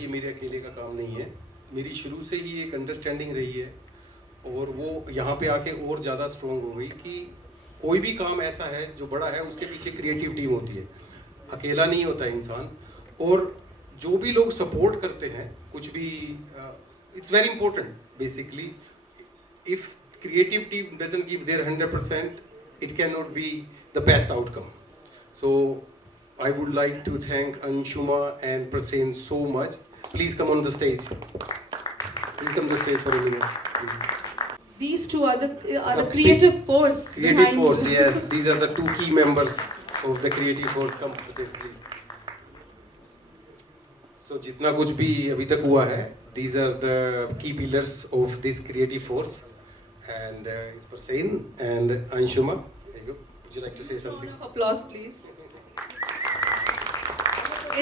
ये मेरे अकेले का काम नहीं है, मेरी शुरू से ही एक अंडरस्टैंडिंग रही है और वो यहाँ पे आके और ज़्यादा स्ट्रॉन्ग हो गई कि कोई भी काम ऐसा है जो बड़ा है उसके पीछे क्रिएटिव टीम होती है, अकेला नहीं होता इंसान। और जो भी लोग सपोर्ट करते हैं कुछ भी, it's very important basically, if creative team doesn't give their 100%, it cannot be the best outcome. So I would like to thank Anshuma and Prasen so much. Please come on the stage. Please come to the stage for a minute, please. These two are the creative force. Creative behind force, yes. These are the two key members of the creative force. Come Prasen, please. So जितना कुछ भी अभी तक हुआ है, these are the key pillars of this creative force. And it's Prasen and Anshuma. There you go. Would you like to say something? Round of applause, please.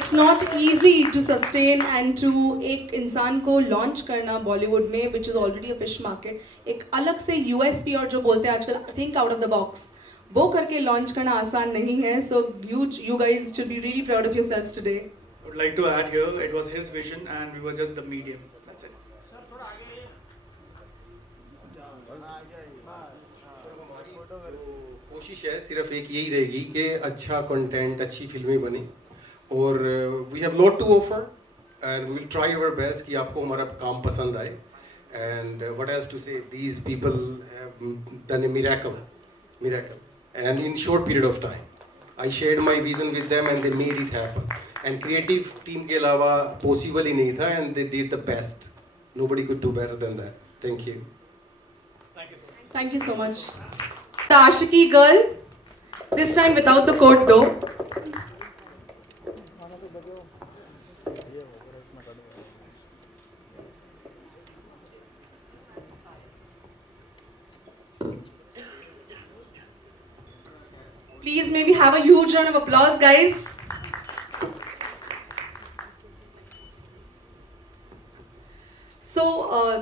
It's not easy to sustain and to एक इंसान को launch करना बॉलीवुड में, which is already a fish market, एक अलग से USP और जो बोलते हैं आजकल think out of the box, वो करके launch करना आसान नहीं है. So you guys should be really proud of yourselves today. I would like to add here, it was his vision and we were just the medium. That's it. कोशिश है सिर्फ एक यही रहेगी कि अच्छा कंटेंट, अच्छी फिल्में बने और we have lot to offer and we will try our best कि आपको हमारा काम पसंद आए. And what has to say, these people have done a miracle and in short period of time. I shared my vision with them and they made it happen. And creative team के अलावा possible ही नहीं था and they did the best. Nobody could do better than that. Thank you. Thank you so much. The Ashiki girl, this time without the coat though. Please maybe have a huge round of applause, guys. So,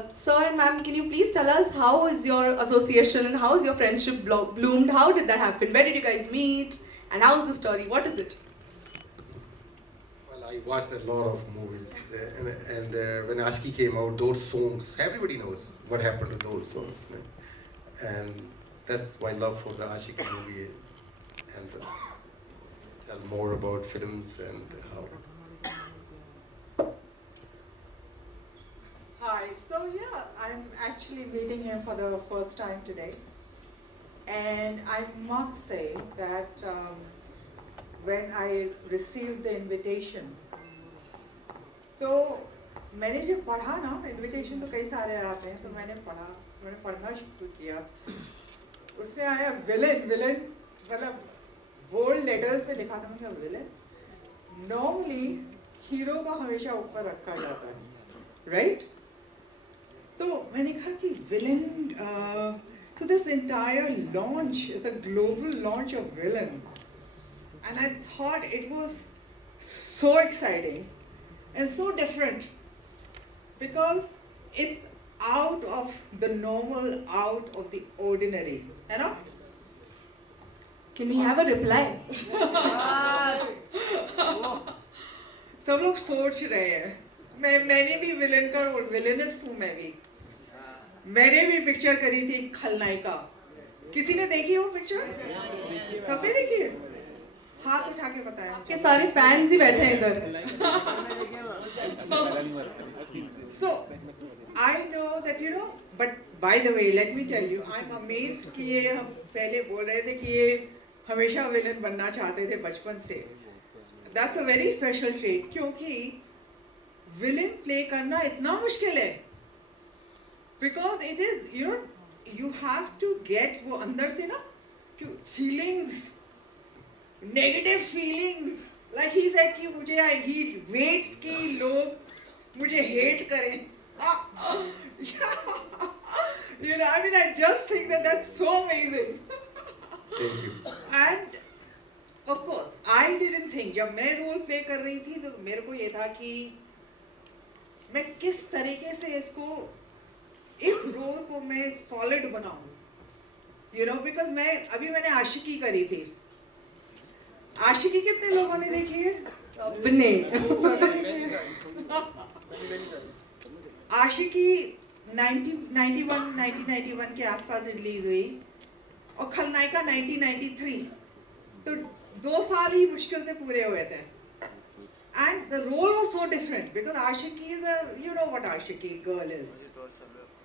sir and ma'am, can you please tell us how is your association and how is your friendship bloomed? How did that happen? Where did you guys meet? And how is the story? What is it? Well, I watched a lot of movies and when Ashki came out, those songs, everybody knows what happened to those songs. Man. And that's my love for the Ashiki movie and tell more about films and how. Hi, so yeah, I'm actually meeting him for the first time today, and I must say that when I received the invitation, तो मैंने जब पढ़ा ना, invitation तो कई सारे आते हैं, तो मैंने पढ़ना शुरू किया. उसमें आया villain, मतलब bold letters में लिखा था मैंने villain. Normally hero को हमेशा ऊपर रखा जाता है, right? तो मैंने कहा कि villain, so this entire launch is a global launch of villain, and I thought it was so exciting and so different because it's out of the normal, out of the ordinary, you know. Can we have a reply? सब लोग सोच रहे हैं मैंने भी villain का role, villainous हूँ मैं भी. मैंने भी पिक्चर करी थी खलनायिका. किसी ने देखी वो पिक्चर? सबने देखी है? हाथ उठा के बताया. आपके सारे फैंस ही बैठे हैं इधर. So I know that, you know, but by the way, let me tell you, I'm amazed कि ये हम पहले बोल रहे थे कि ये हमेशा विलन बनना चाहते थे बचपन से. That's a very special trait क्योंकि विलन प्ले करना इतना मुश्किल है. Because it is, you know, you have to get वो अंदर से ना feelings, negative feelings. Like he said कि मुझे he waits कि लोग मुझे hate करें. You know, I mean, I just think that that's so amazing. Thank you. And of course, I didn't think, जब मैं रोल प्ले कर रही थी तो मेरे को ये था कि मैं किस तरीके से इस रोल को मैं सॉलिड बनाऊं. You know, because मैंने आशिकी करी थी. आशिकी कितने लोगों ने देखी है? सबने. आशिकी 1991 के आसपास रिलीज हुई और खलनायिका 1993, तो 2 साल ही मुश्किल से पूरे हुए थे. And the role was so different because Ashiki is you know what Ashiki girl is.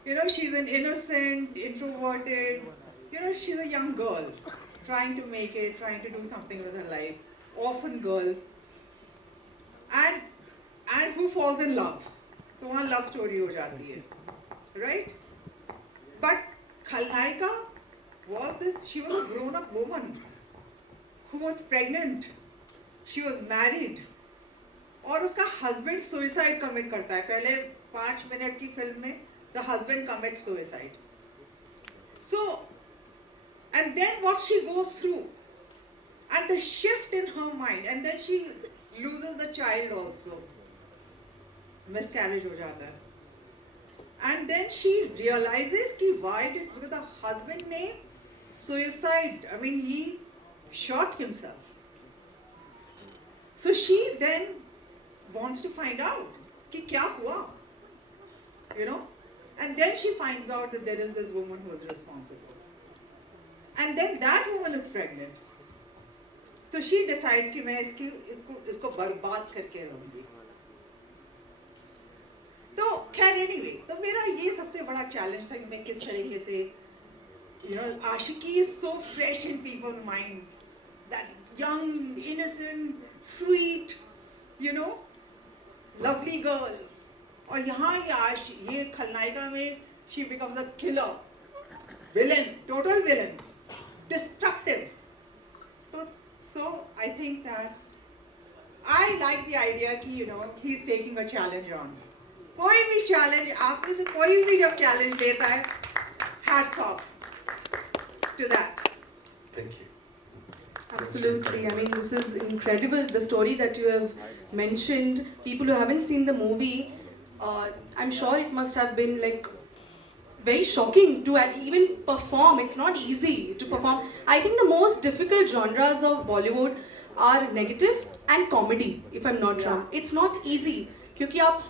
You know, she's an innocent, introverted, she's a young girl trying to make it, trying to do something with her life, orphan girl. And who falls in love. तो वहाँ love story हो जाती है, right? But Khalnaika she was a grown-up woman who was pregnant. She was married. और उसका husband suicide commit करता है. पहले 5 मिनट की फिल्म में the husband commits suicide. So, and then what she goes through, and the shift in her mind, and then she loses the child also. Miscarriage हो जाता है. And then she realizes कि why did because the husband ने suicide, I mean he shot himself. So she then wants to find out कि क्या हुआ, and then she finds out that there is this woman who is responsible. And then that woman is pregnant. So she decides कि मैं इसको बर्बाद करके रहूंगी. तो खैर anyway, तो मेरा ये सबसे बड़ा चैलेंज था कि मैं किस तरीके से, Ashiki is so fresh in people's mind, that young, innocent, sweet, lovely girl. और यहाँ ये खलनायिका में she becomes a killer, villain, total villain, destructive. So I think that I like the idea कि he's taking a challenge on. कोई भी challenge, आप में से कोई भी जब challenge लेता है, hats off to that. Thank you. Absolutely. I mean, this is incredible. The story that you have mentioned, people who haven't seen the movie, I'm sure it must have been like very shocking to even perform. It's not easy to perform. I think the most difficult genres of Bollywood are negative and comedy, if I'm not wrong. It's not easy. Because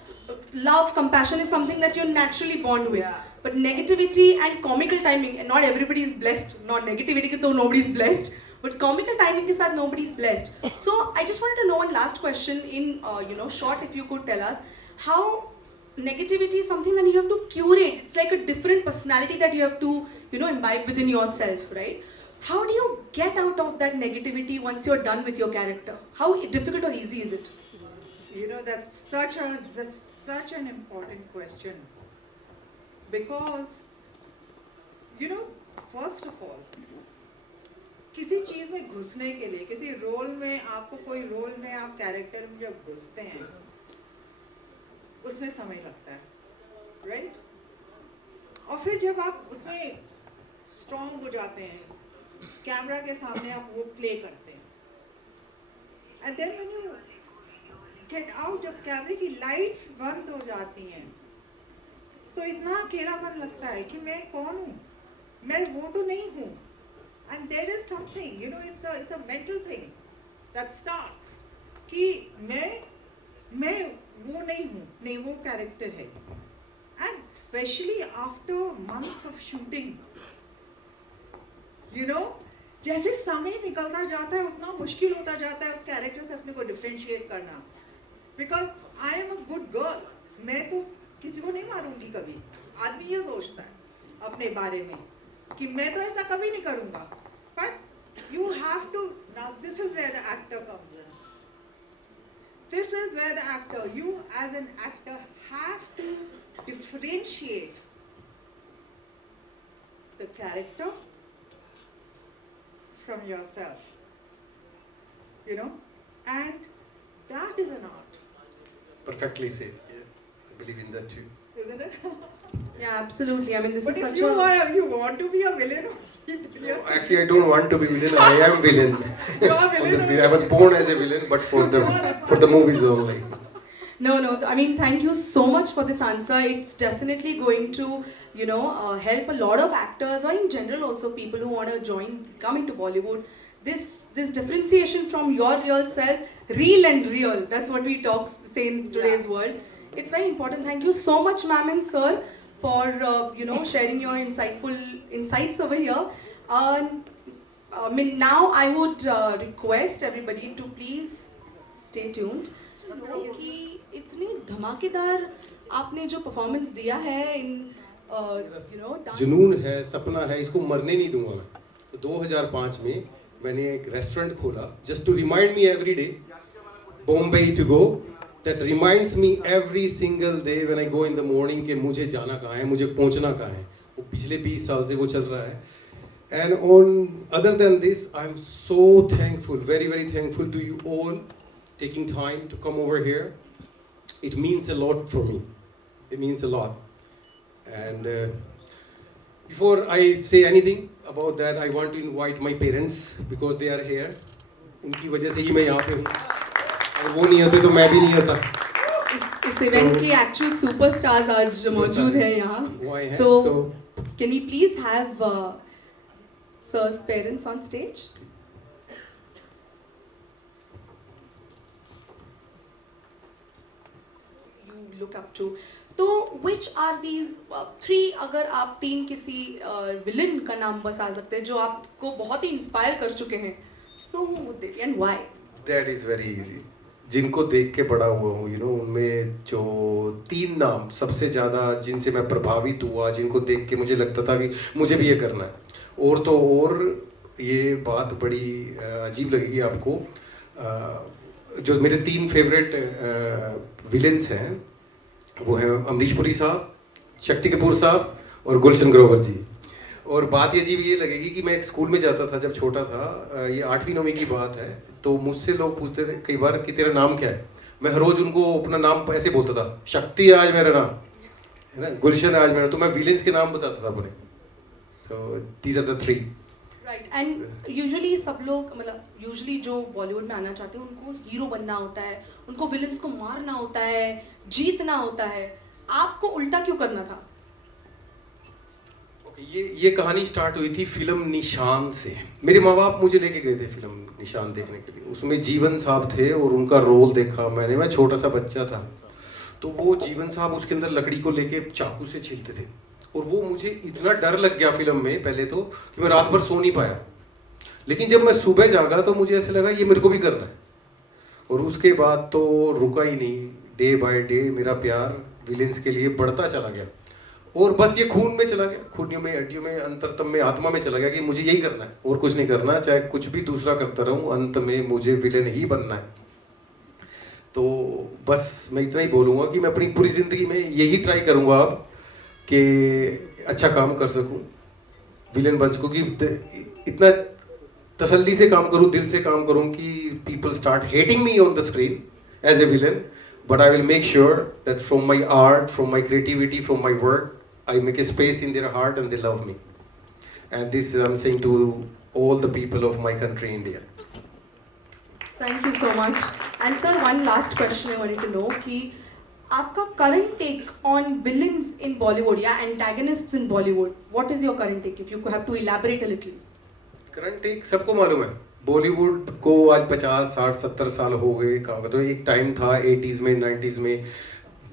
love, compassion is something that you're naturally born with. Yeah. But negativity and comical timing, and not everybody is blessed. Not negativity, so nobody's blessed. But comical timing ke saath nobody's blessed. So I just wanted to know one last question in short, if you could tell us how negativity is something that you have to curate. It's like a different personality that you have to imbibe within yourself, right? How do you get out of that negativity once you're done with your character? How difficult or easy is it? That's such an important question, because first of all, किसी चीज में घुसने के लिए, किसी role में, आपको कोई रोल में आप कैरेक्टर में जब घुसते हैं, उसमें समय लगता है, राइट? और फिर जब आप उसमें स्ट्रॉन्ग हो जाते हैं, कैमरा के सामने आप वो प्ले करते हैं, and then when you get out, जब कैमरे की लाइट्स बंद हो जाती हैं, तो इतना अकेलापन लगता है कि मैं कौन हूँ, मैं वो तो नहीं हूँ. And there is something, it's a mental thing that starts कि मैं वो नहीं हूँ, नहीं वो character है. And especially after months of shooting, जैसे समय निकलता जाता है उतना मुश्किल होता जाता है उस character से अपने को differentiate करना. Because I am a good girl, मैं तो किसी को नहीं मारूंगी कभी. आदमी ये सोचता है अपने बारे में कि मैं तो ऐसा कभी नहीं करूँगा. But you have to, now this is where the actor comes in. This is where the actor, you as an actor have to differentiate the character from yourself. And that is an art. Perfectly said. Yeah, I believe in that too. Isn't it? Yeah, absolutely. I mean, this But is if such you want to be a villain, No, actually, I don't want to be villain. I am villain. You're a villain. Honestly, I was born as a villain, but for the movies only. No. I mean, thank you so much for this answer. It's definitely going to, help a lot of actors, or in general also people who want to come into Bollywood. This differentiation from your real self, real and real. That's what we say in today's world. It's very important. Thank you so much, ma'am and sir, for sharing your insightful insights over here. Now I would request everybody to please stay tuned. कि इतनी धमाकेदार आपने जो performance दिया है इन जुनून है, सपना है, इसको मरने नहीं दूंगा मैं. तो 2005 में मैंने एक रेस्टोरेंट खोला just to remind me every day Bombay to go. That reminds me every single day when I go in the morning कि मुझे जाना कहाँ है, मुझे पहुँचना कहाँ है. वो पिछले 20 साल से वो चल रहा है. And on other than this I am so thankful, very very thankful to you all taking time to come over here. It means a lot for me. It means a lot. And before I say anything about that, I want to invite my parents because they are here. उनकी वजह से ही मैं यहाँ पे हूँ. और वो नहीं होते तो मैं भी नहीं होता. इस इवेंट के एक्चुअल सुपरस्टार्स आज मौजूद हैं यहाँ. So can we please have sir's parents on stage? Look up to. तो which are these three, अगर आप तीन किसी विलन का नाम बता सकते हैं जो आपको बहुत ही इंस्पायर कर चुके हैं, so who would they be and why? That is very easy. जिनको देख के बड़ा हुआ हूँ, उनमें जो 3 नाम सबसे ज़्यादा जिनसे मैं प्रभावित हुआ, जिनको देख के मुझे लगता था कि मुझे भी ये करना है. और तो और ये बात बड़ी अजीब लगेगी आपको, जो मेरे 3 फेवरेट विलेंस हैं वो है अमरीश पुरी साहब, शक्ति कपूर साहब और गुलशन ग्रोवर जी. और बात ये अजीब ये लगेगी कि मैं एक स्कूल में जाता था जब छोटा था, ये 8वीं 9वीं की बात है, तो मुझसे लोग पूछते थे कई बार कि तेरा नाम क्या है. मैं हर रोज़ उनको अपना नाम ऐसे बोलता था, शक्ति आज मेरा नाम है ना, गुलशन आज मेरा, तो मैं विलेंस के नाम बताता था अपने. So these are the 3. Right. And usually सब लोग यूजुअली जो बॉलीवुड में आना चाहते हैं उनको हीरो बनना होता है, उनको विलन्स को मारना होता है, जीतना होता है. आपको उल्टा क्यों करना था? ये कहानी स्टार्ट हुई थी फिल्म निशान से. मेरे माँ बाप मुझे लेके गए थे फिल्म निशान देखने के लिए. उसमें जीवन साहब थे और उनका रोल देखा मैंने. मैं छोटा सा बच्चा था, तो वो जीवन साहब उसके अंदर लकड़ी को लेके चाकू से छीलते थे. और वो मुझे इतना डर लग गया फिल्म में पहले तो कि मैं रात भर सो नहीं पाया. लेकिन जब मैं सुबह जागा तो मुझे ऐसे लगा ये मेरे को भी करना है. और उसके बाद तो रुका ही नहीं. डे बाय डे मेरा प्यार विलेंस के लिए बढ़ता चला गया. और बस ये खून में चला गया, खूनियों में, हड्डियों में, अंतरतम में, आत्मा में चला गया कि मुझे यही करना है और कुछ नहीं करना. चाहे कुछ भी दूसरा करता रहूं, अंत में मुझे विलेन ही बनना है. तो बस मैं इतना ही बोलूँगा कि मैं अपनी पूरी ज़िंदगी में यही ट्राई करूँगा अब कि अच्छा काम कर सकूं, विलेन बन सकूं, कि इतना तसल्ली से काम करूं, दिल से काम करूं कि people start hating me on the screen as a villain. But I will make sure that from my art, from my creativity, from my work, I make a space in their heart and they love me. And this I am saying to all the people of my country India. Thank you so much. And sir, one last question I wanted to know कि आपका current take on villains in Bollywood या antagonists in Bollywood, what is your current take if you have to elaborate a little? Current take सबको मालूम है. बॉलीवुड को आज 50, 60, 70 साल हो गए काम करते. तो एक टाइम था 80s में, 90s में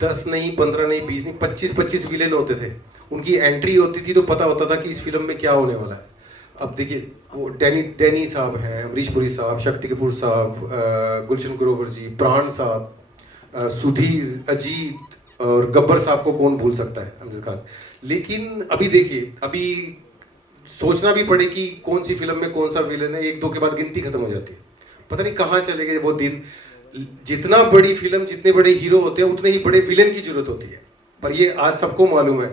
10 नहीं, 15 नहीं, 20 नहीं, 25 विलेन होते थे. उनकी एंट्री होती थी तो पता होता था कि इस फिल्म में क्या होने वाला है. अब देखिए वो डैनी साहब हैं, अमरीश पुरी साहब, शक्ति कपूर साहब, गुलशन ग्रोवर जी, प्राण साहब, सुधीर, अजीत और गब्बर साहब को कौन भूल सकता है, अमजद खान. लेकिन अभी देखिए, अभी सोचना भी पड़े कि कौन सी फिल्म में कौन सा विलन है, 1-2 के बाद गिनती खत्म हो जाती है. पता नहीं कहाँ चले गए वो दिन. जितना बड़ी फिल्म, जितने बड़े हीरो होते हैं उतने ही बड़े विलन की जरूरत होती है. पर ये आज सबको मालूम है.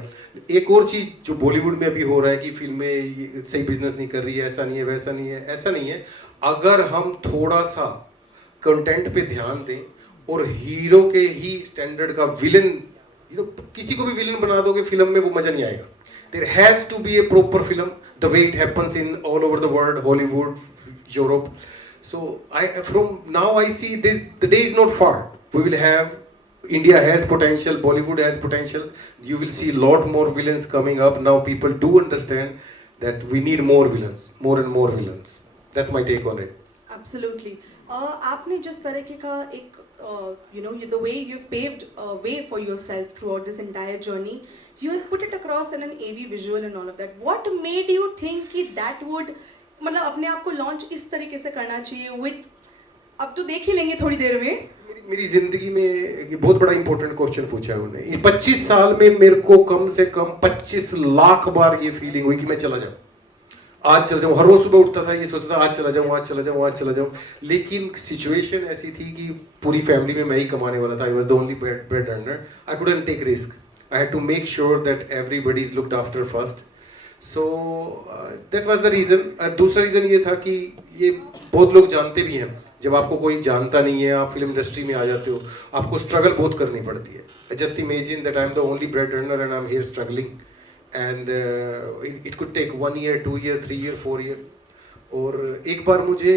एक और चीज़ जो बॉलीवुड में अभी हो रहा है कि फिल्में सही बिजनेस नहीं कर रही है, ऐसा नहीं है, वैसा नहीं है. ऐसा नहीं है. अगर हम थोड़ा सा कंटेंट पे ध्यान दें और हीरो के ही स्टैंडर्ड का विलन, किसी को भी विलन बना दोगे फिल्म में, वो मजा नहीं आएगा. There has to be a proper film, the way it happens in all over the world, Hollywood, Europe. So from now I see this, the day is not far. We will have, India has potential, Bollywood has potential. You will see a lot more villains coming up. Now people do understand that we need more villains, more and more villains. That's my take on it. Absolutely. आपने जिस तरीके का एक the way you've paved a way for yourself throughout this entire journey. You have put it across in an AV visual and all of that. What made you think कि that would मतलब अपने आप को launch इस तरीके से करना चाहिए with अब तो देख ही लेंगे थोड़ी देर में. मेरी जिंदगी में एक बहुत बड़ा इंपॉर्टेंट क्वेश्चन पूछा है उन्होंने. ये 25 साल में मेरे को कम से कम 25 लाख बार ये फीलिंग हुई कि मैं चला जाऊं, आज चला जाऊं. हर रोज सुबह उठता था, ये सोचता था आज चला जाऊं, आज चला जाऊं, आज चला जाऊं. लेकिन सिचुएशन ऐसी थी कि पूरी फैमिली में मैं ही कमाने वाला था. I was the only bread earner. I couldn't take risk. I had to make sure that everybody is looked after first. So that was the reason. दूसरा रीजन ये था कि ये बहुत लोग जानते भी हैं, जब आपको कोई जानता नहीं है, आप फिल्म इंडस्ट्री में आ जाते हो, आपको स्ट्रगल बहुत करनी पड़ती है. Just imagine that I am the only bread earner and I am here struggling, and it could take 1 year, 2 year, 3 year, 4 year. और एक बार मुझे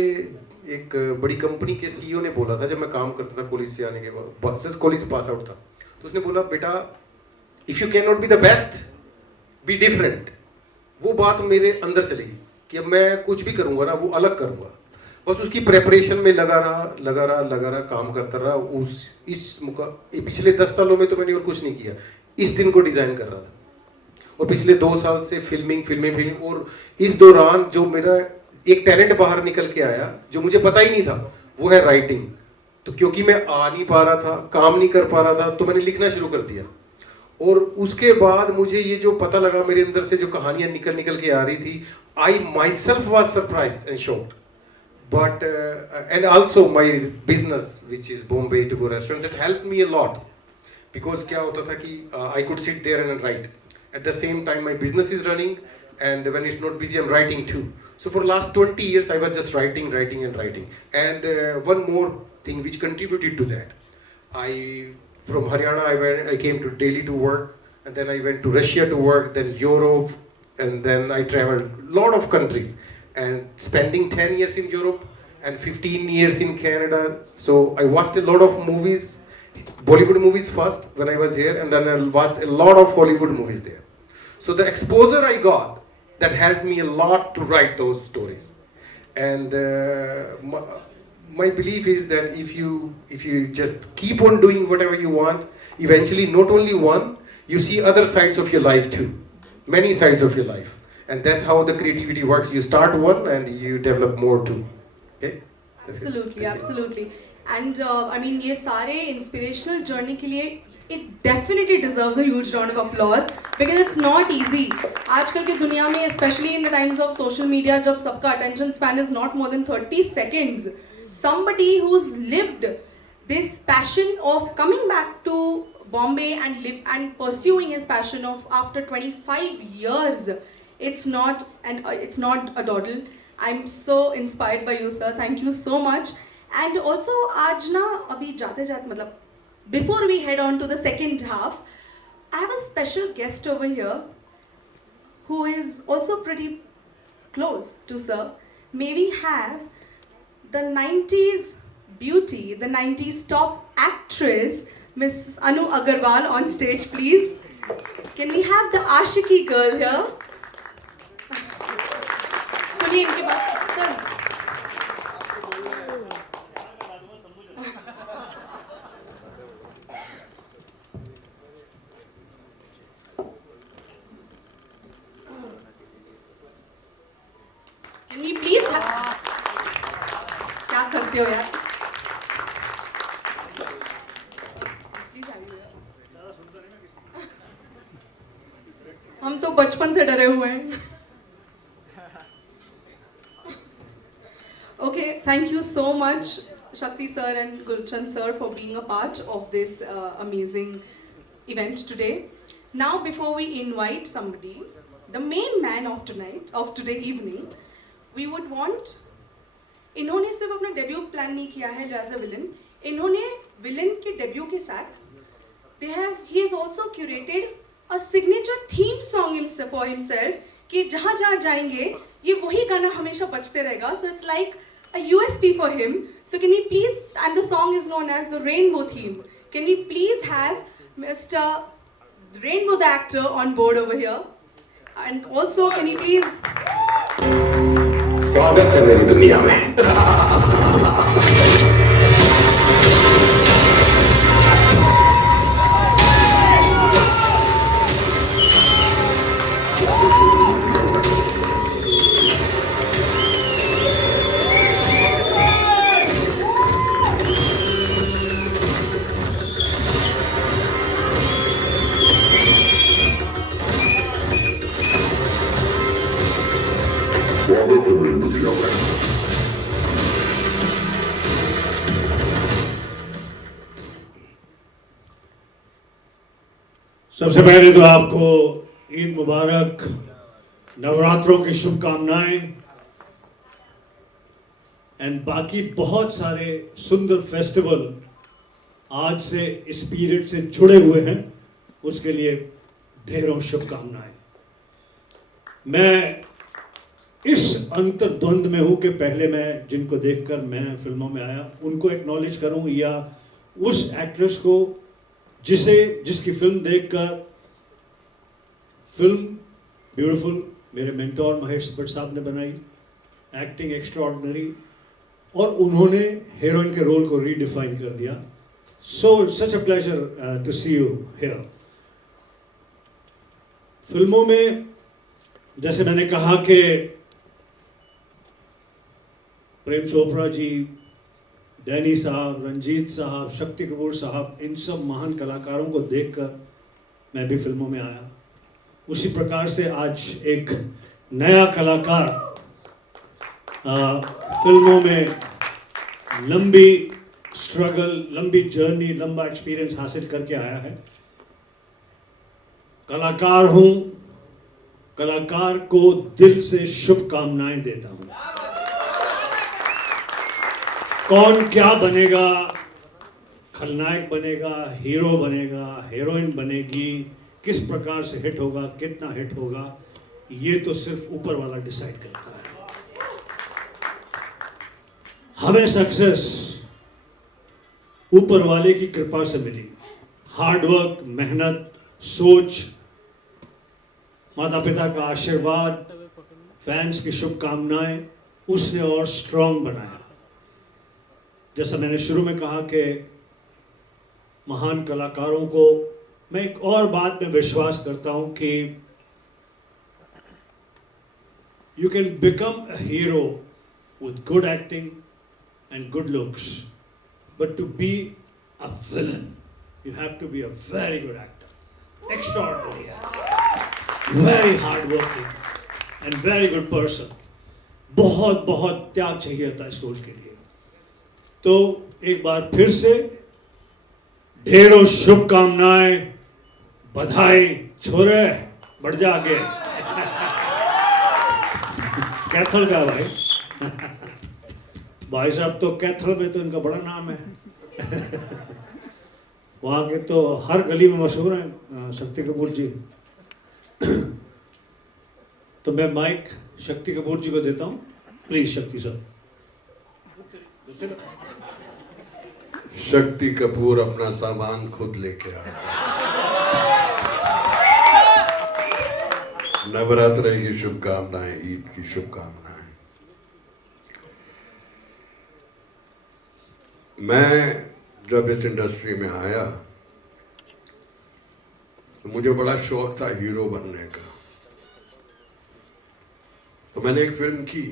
एक बड़ी कंपनी के CEO ने बोला था, जब मैं काम करता था कॉलेज से आने के बाद, जस्ट कॉलेज पास आउट था, तो उसने बोला बेटा if you can not be the best be different. वो बात मेरे अंदर चलेगी कि अब मैं कुछ भी करूँगा ना वो अलग करूँगा. बस उसकी प्रेपरेशन में लगा रहा, काम करता रहा. पिछले 10 सालों में तो मैंने और कुछ नहीं किया, इस दिन को डिज़ाइन कर रहा था. और पिछले 2 साल से फिल्मिंग. और इस दौरान जो मेरा एक टैलेंट बाहर निकल के आया जो मुझे पता ही नहीं था, वो है राइटिंग. तो क्योंकि मैं आ नहीं पा रहा था, काम नहीं कर पा रहा था, तो मैंने लिखना शुरू कर दिया. और उसके बाद मुझे ये जो पता लगा मेरे अंदर से जो कहानियां निकल के आ रही थी, I myself was surprised and shocked. But and also my business, which is Bombay To Go restaurant, that helped me a lot, because क्या होता था कि I could sit there and write. At the same time, my business is running, and when it's not busy, I'm writing too. So for last 20 years, I was just writing. And one more thing which contributed to that, from Haryana, I came to Delhi to work, and then I went to Russia to work, then Europe, and then I traveled a lot of countries. And spending 10 years in Europe and 15 years in Canada. So I watched a lot of movies, Bollywood movies first when I was here, and then I watched a lot of Hollywood movies there. So the exposure I got, that helped me a lot to write those stories. And my belief is that if you just keep on doing whatever you want, eventually not only one, you see other sides of your life too, many sides of your life. And that's how the creativity works. You start one and you develop more too. Okay? That's Absolutely, it. absolutely. And I mean, ये सारे inspirational journey के लिए it definitely deserves a huge round of applause, because it's not easy. आजकल की दुनिया में, especially in the times of social media, जब सबका attention span is not more than 30 seconds, somebody who's lived this passion of coming back to Bombay and pursuing his passion of after 25 years. It's not a dawdle. I'm so inspired by you, sir. Thank you so much. And also, आज ना अभी जाते मतलब before we head on to the second half, I have a special guest over here who is also pretty close to sir. May we have the 90s beauty, the 90s top actress, Miss Anu Agarwal on stage, please. Can we have the Ashiki girl here? सुनिए इनके बात sir. Can we please क्या करते हो यार? हम तो बचपन से डरे हुए हैं. Okay, thank you so much, Shakti sir and Gulchand sir, for being a part of this amazing event today. Now, before we invite somebody, the main man of today evening, we would want. इन्होंने सिर्फ अपना debut plan नहीं किया है as a villain, इन्होंने villain के debut के साथ he has also curated a signature theme song for himself, कि जहाँ जहाँ जाएंगे ये वही गाना हमेशा बजते रहेगा. So it's like a USP for him. So can we please, and the song is known as the Rainbow Theme. Can we please have Mr. Rainbow the actor on board over here? And also can you please. स्वागत है मेरी दुनिया में. Show करना। सबसे पहले तो आपको ईद मुबारक, नवरात्रों की शुभकामनाएं एंड बाकी बहुत सारे सुंदर फेस्टिवल आज से इस पीरियड से जुड़े हुए हैं, उसके लिए ढेरों शुभकामनाएं। मैं इस अंतर्द्वंद में हूं कि पहले मैं जिनको देखकर मैं फिल्मों में आया उनको एक्नॉलेज करूं या उस एक्ट्रेस को जिसकी फिल्म देखकर फिल्म ब्यूटीफुल मेरे मेंटोर महेश भट्ट साहब ने बनाई, एक्टिंग एक्स्ट्राऑर्डिनरी, और उन्होंने हीरोइन के रोल को रीडिफाइन कर दिया। So such a pleasure to see you here. फिल्मों में जैसे मैंने कहा कि प्रेम चोपड़ा जी, डैनी साहब, रंजीत साहब, शक्ति कपूर साहब, इन सब महान कलाकारों को देखकर मैं भी फिल्मों में आया। उसी प्रकार से आज एक नया कलाकार फिल्मों में लंबी स्ट्रगल, लंबी जर्नी, लंबा एक्सपीरियंस हासिल करके आया है। कलाकार हूँ, कलाकार को दिल से शुभकामनाएं देता हूँ। कौन क्या बनेगा, खलनायक बनेगा, हीरो बनेगा, हीरोइन बनेगी, किस प्रकार से हिट होगा, कितना हिट होगा, ये तो सिर्फ ऊपर वाला डिसाइड करता है। हमें सक्सेस ऊपर वाले की कृपा से मिली। हार्डवर्क, मेहनत, सोच, माता पिता का आशीर्वाद, फैंस की शुभकामनाएं, उसने और स्ट्रांग बनाया। जैसा मैंने शुरू में कहा कि महान कलाकारों को मैं एक और बात में विश्वास करता हूं कि you can become a hero with good acting and good looks, but to be a villain you have to be a very good actor, extraordinary actor, very hard working and very good person। बहुत बहुत त्याग चाहिए था इस role के लिए। तो एक बार फिर से ढेरों शुभकामनाएं, बधाई, छोरे बढ़ जा आगे। कैथल का भाई भाई साहब तो कैथल में तो इनका बड़ा नाम है। वहाँ के तो हर गली में मशहूर हैं शक्ति कपूर जी। तो मैं माइक शक्ति कपूर जी को देता हूँ, प्लीज शक्ति सर। शक्ति कपूर अपना सामान खुद लेके आता है। नवरात्र की शुभकामनाएं, ईद की शुभकामनाएं। मैं जब इस इंडस्ट्री में आया तो मुझे बड़ा शौक था हीरो बनने का। तो मैंने एक फिल्म की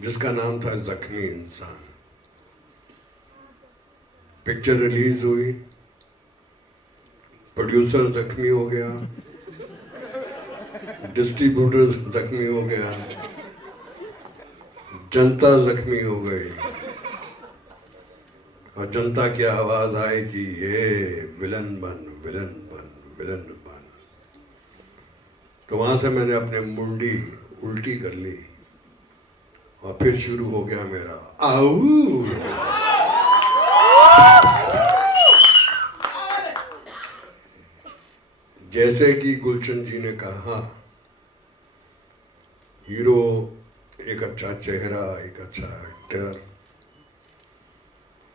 जिसका नाम था जख्मी इंसान। पिक्चर रिलीज हुई, प्रोड्यूसर जख्मी हो गया, डिस्ट्रीब्यूटर जख्मी हो गया, जनता जख्मी हो गई, और जनता की आवाज आई कि ये विलन बन, विलन बन, विलन बन। तो वहां से मैंने अपने मुंडी उल्टी कर ली और फिर शुरू हो गया मेरा आऊ। जैसे कि गुलशन जी ने कहा, हीरो एक अच्छा चेहरा, एक अच्छा एक्टर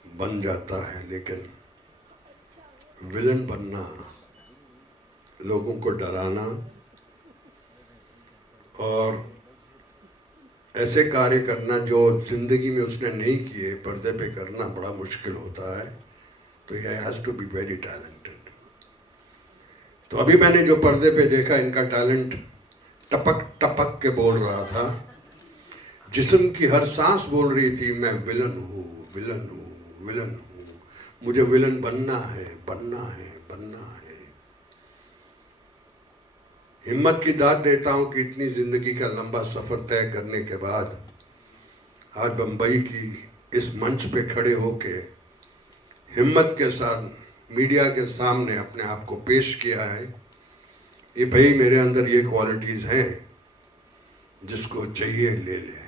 बन जाता है, लेकिन विलन बनना, लोगों को डराना और ऐसे कार्य करना जो जिंदगी में उसने नहीं किए, पर्दे पे करना बड़ा मुश्किल होता है। तो ये has to be very talented. तो अभी मैंने जो पर्दे पे देखा, इनका टैलेंट टपक टपक के बोल रहा था। जिस्म की हर सांस बोल रही थी, मैं विलन हूँ, विलन हूँ, विलन हूँ, मुझे विलन बनना है, बनना है, बनना है। हिम्मत की दाद देता हूँ कि इतनी ज़िंदगी का लंबा सफ़र तय करने के बाद आज बम्बई की इस मंच पे खड़े होके हिम्मत के साथ मीडिया के सामने अपने आप को पेश किया है। ये भाई मेरे अंदर ये क्वालिटीज़ हैं, जिसको चाहिए ले ले,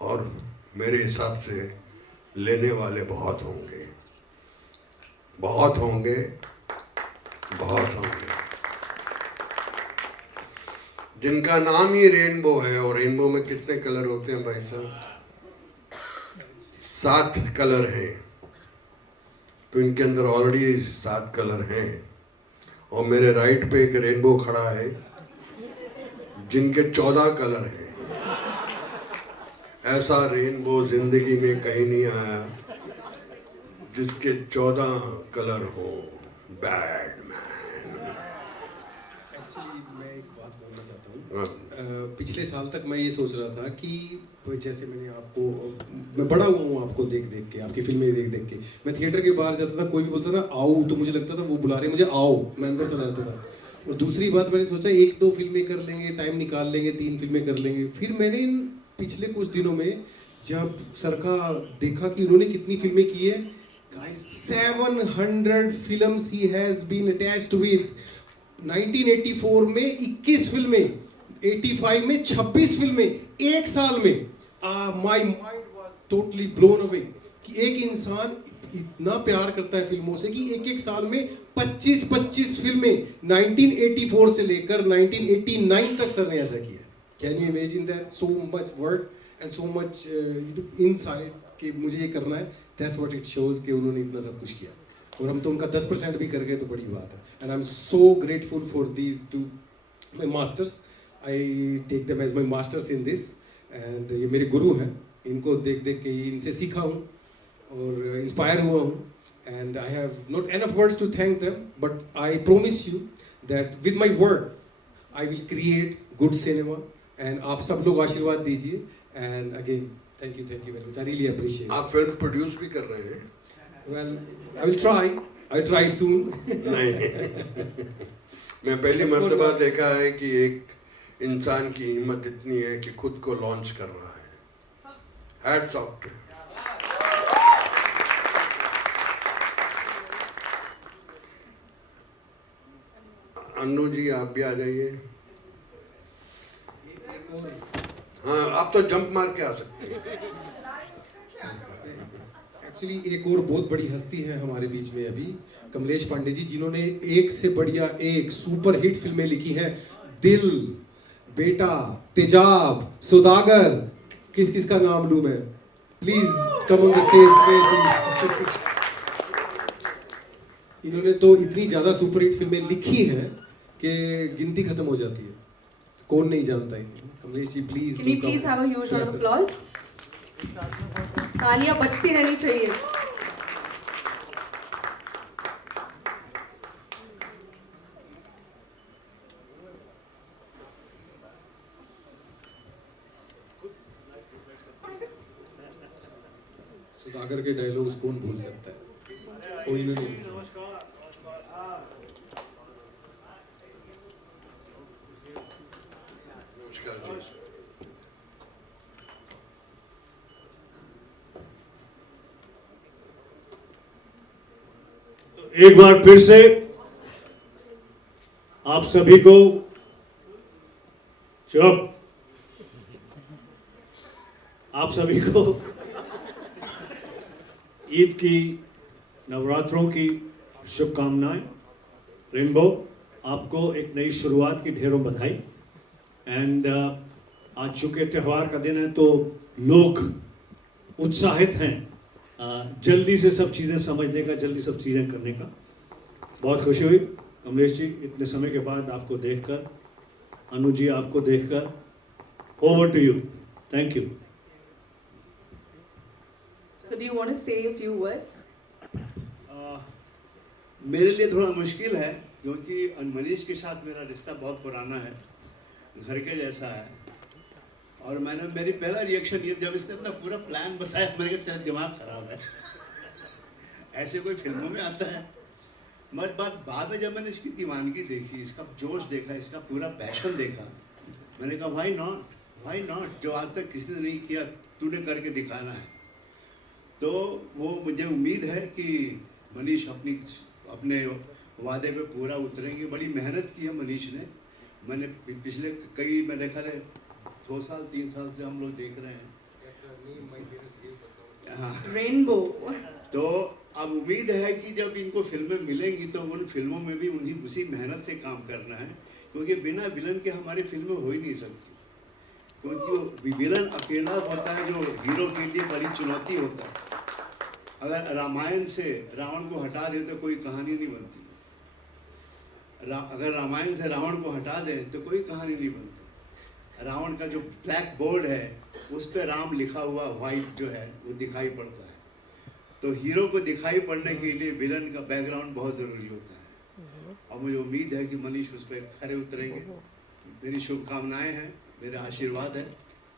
और मेरे हिसाब से लेने वाले बहुत होंगे, बहुत होंगे, बहुत होंगे। जिनका नाम ही रेनबो है, और रेनबो में कितने कलर होते हैं भाई साहब? 7 कलर हैं। तो इनके अंदर ऑलरेडी 7 कलर हैं, और मेरे राइट पे एक रेनबो खड़ा है जिनके 14 कलर हैं। ऐसा रेनबो जिंदगी में कहीं नहीं आया जिसके 14 कलर हो। बैडमैन। एक्चुअली मैं एक बात बोलना चाहता हूँ। पिछले साल तक मैं ये सोच रहा था कि जैसे मैं बड़ा हुआ हूँ आपको देख देख के, आपकी फिल्में देख देख के। मैं थिएटर के बाहर जाता था, कोई भी बोलता था आओ, तो मुझे लगता था वो बुला रहे मुझे, आओ, मैं अंदर चला जाता था। और दूसरी बात मैंने सोचा 1-2 फिल्में कर लेंगे, टाइम निकाल लेंगे, 3 फिल्में कर लेंगे। फिर मैंने इन पिछले कुछ दिनों में जब सरकार देखा कि उन्होंने कितनी फिल्में की है, guys 700 films he has been attached with. 1984 में 21 फिल्में, 85 में 26 फिल्में, एक साल में। My mind was totally blown away कि एक इंसान इतना प्यार करता है फिल्मों से कि एक साल में 25 फिल्में 1984 से लेकर 1989 तक सर ने ऐसा किया। Can you imagine that? So much work and so much inside कि मुझे ये करना है। दैट्स व्हाट इट शोज कि उन्होंने इतना सब कुछ किया, और हम तो उनका 10% भी कर गए तो बड़ी बात है। And I am so grateful for these two my masters. I take them as my masters in this, and ये मेरे गुरु हैं। इनको देख देख के इनसे सीखा हूँ और इंस्पायर हुआ हूँ। And I have not enough words to thank them, but I promise you that with my work I will create good cinema. And आप सब लोग आशीर्वाद दीजिए। And again thank you very much, I really appreciate. आप film produce भी कर रहे हैं? Well I will try soon. नहीं, मैं पहली मर्तबा देखा है कि एक इंसान की हिम्मत इतनी है कि खुद को लॉन्च कर रहा है। Hats off to. Annu ji आप भी आ जाइए। हाँ, आप तो जंप मार के आ सकते हैं। एक्चुअली एक और बहुत बड़ी हस्ती है हमारे बीच में अभी, कमलेश पांडे जी, जिन्होंने एक से बढ़िया एक सुपर हिट फिल्में लिखी हैं। दिल, बेटा, तेजाब, सौदागर, किस का नाम लूं मैं? Please come on the stage. इन्होंने तो इतनी ज्यादा सुपर हिट फिल्में लिखी हैं कि गिनती खत्म हो जाती है, कौन नहीं जानता इन्हें। Kamlesh ji please Can we please have a huge round of applause? तालियां बजती रहनी चाहिए। सुधाकर के डायलॉग्स कौन भूल सकता है? वो इन्होंने लिखे। एक बार फिर से आप सभी को आप सभी को ईद की, नवरात्रों की शुभकामनाएं। रेनबो, आपको एक नई शुरुआत की ढेरों बधाई। एंड आज चूंकि त्यौहार का दिन है तो लोग उत्साहित हैं जल्दी से सब चीज़ें समझने का, जल्दी सब चीज़ें करने का। बहुत खुशी हुई कमलेश जी इतने समय के बाद आपको देखकर, अनु जी आपको देखकर। Over to you, thank you. So do you want to say a few words? मेरे लिए थोड़ा मुश्किल है क्योंकि मनीष के साथ मेरा रिश्ता बहुत पुराना है, घर के जैसा है। और मेरी पहला रिएक्शन ये, जब इसने अपना पूरा प्लान बताया, मैंने कहा तेरा दिमाग खराब है। ऐसे कोई फिल्मों में आता है? मगर बाद में जब मैंने इसकी दीवानगी देखी, इसका जोश देखा, इसका पूरा पैशन देखा, मैंने कहा व्हाई नॉट, जो आज तक किसी ने नहीं किया तूने करके दिखाना है। तो वो मुझे उम्मीद है कि मनीष अपने वादे पे पूरा उतरेंगे। बड़ी मेहनत की है मनीष ने। मैंने पिछले मेरे ख्याल 2 साल 3 साल से हम लोग देख रहे हैं। हाँ, रेनबो। तो अब उम्मीद है कि जब इनको फिल्में मिलेंगी तो उन फिल्मों में भी उसी मेहनत से काम करना है, क्योंकि बिना विलन के हमारी फिल्में हो ही नहीं सकती। क्योंकि विलन अकेला होता है जो हीरो के लिए बड़ी चुनौती होता है। अगर रामायण से रावण को हटा दे तो कोई कहानी नहीं बनती। अगर रामायण से रावण को हटा दे तो कोई कहानी नहीं बनती। रावण का जो ब्लैक बोर्ड है उस पर राम लिखा हुआ वाइट जो है वो दिखाई पड़ता है। तो हीरो को दिखाई पड़ने के लिए विलन का बैकग्राउंड बहुत ज़रूरी होता है, और मुझे उम्मीद है कि मनीष उस पर खरे उतरेंगे। मेरी शुभकामनाएं हैं, मेरे आशीर्वाद है।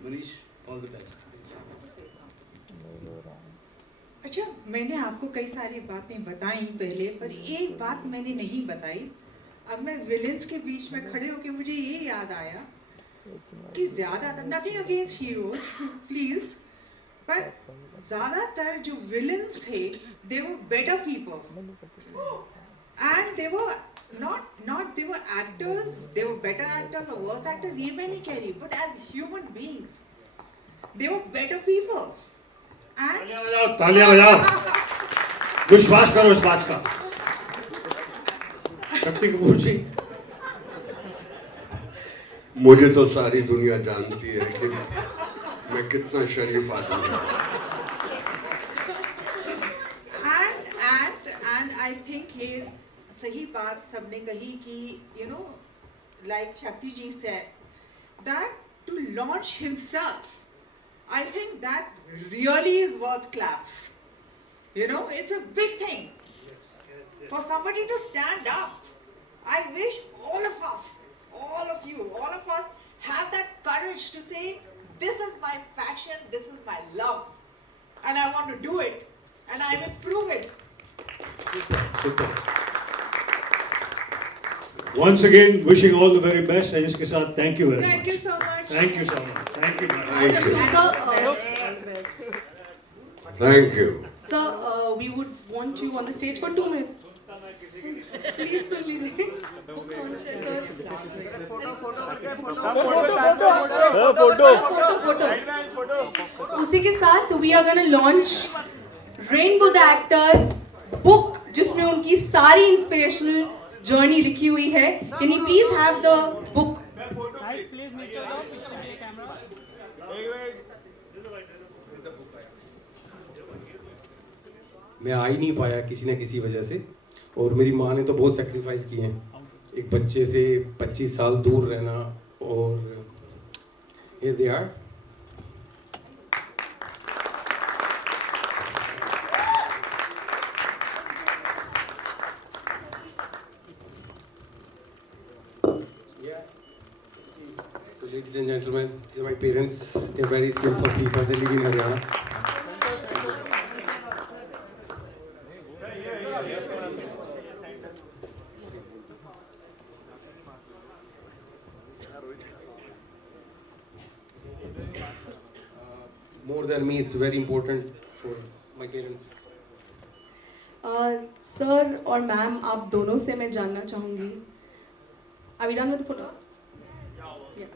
Manish, all the best. अच्छा, मैंने आपको कई सारी बातें बताई पहले, पर एक बात मैंने नहीं बताई। अब मैं विलेंस के बीच में खड़े होकर मुझे ये याद आया कि ज़्यादातर, नथिंग अगेंस्ट हीरोज प्लीज, पर ज़्यादातर जो विलेंस थे they were better people, and they were not they were actors, they were better actors or worse actors, ये मैं नहीं कह रही, but as human beings they were better people. And तालियां बजाओ, विश्वास करो इस बात का। शक्ति कपूर जी, मुझे तो सारी दुनिया जानती है कि मैं कितना शरीफ आदमी हूँ। and I think ये सही बात सबने कही कि like Shakti ji said, that to launch himself, I think that really is worth claps. It's a big thing for somebody to stand up. I wish all of us, all of you, all of us have that courage to say, this is my passion, this is my love, and I want to do it, and I will prove it. super. once again wishing all the very best। and इसके साथ thank you very much। Thank you so much. Thank you so much। Thank you। Thank you. So, All the best. Thank you. sir, we would want you on the stage for 2 minutes. Please सुन लीजिए। Book launch है sir। Photo. उसी के साथ we are gonna launch Rainbow the Actors book, जिसमें उनकी सारी inspirational journey लिखी हुई है। Can you please have the book? मैं आ ही नहीं पाया किसी न किसी वजह से, और मेरी माँ ने तो बहुत सेक्रीफाइस किए हैं, एक बच्चे से 25 साल दूर रहना, और here they are। So ladies and gentlemen, these are my parents. They're very simple people. They live in Haryana. More than me, it's very important for my parents. Sir और मैम, आप दोनों से मैं जानना चाहूँगी, Are we done with the photos? Yeah.